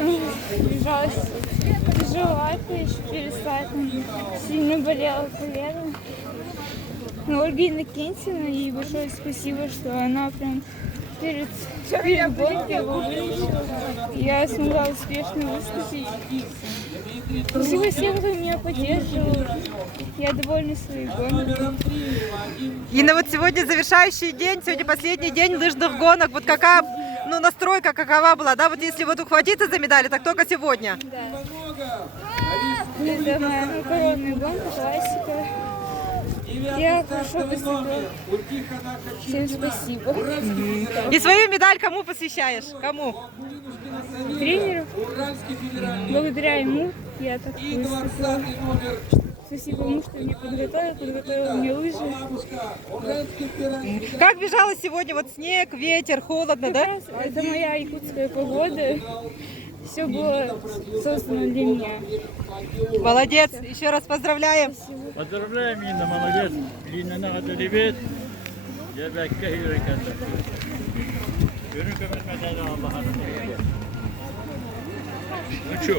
Ужас. Тяжеловато еще перед стартом. Сильно болела колено. Но Ольге Иннокентьевна, ей большое спасибо, что она прям перед гонкой вылечила. Я смогла успешно выступить. Спасибо всем, кто меня поддерживал. Я довольна своей гонкой. Инна, вот сегодня завершающий день, сегодня последний день лыжных гонок. Вот какая, настройка какова была, да? Вот если вот ухватиться за медали, так только сегодня. Да. Это моя коронная гонка, классика. Я хорошо выступила. Всем спасибо. И свою медаль кому посвящаешь? Кому? Тренеру. Благодаря ему я так выступила. Спасибо ему, что меня подготовил мне лыжи. Как бежала сегодня? Вот снег, ветер, холодно, да? Это моя якутская погода. Все было создано для меня. Молодец. Еще раз поздравляем. Поздравляем, Инна, молодец. Инна надо ребят. Я бәккә йөрекән. Йөрекән мәдәне Аллаһ. Ну что?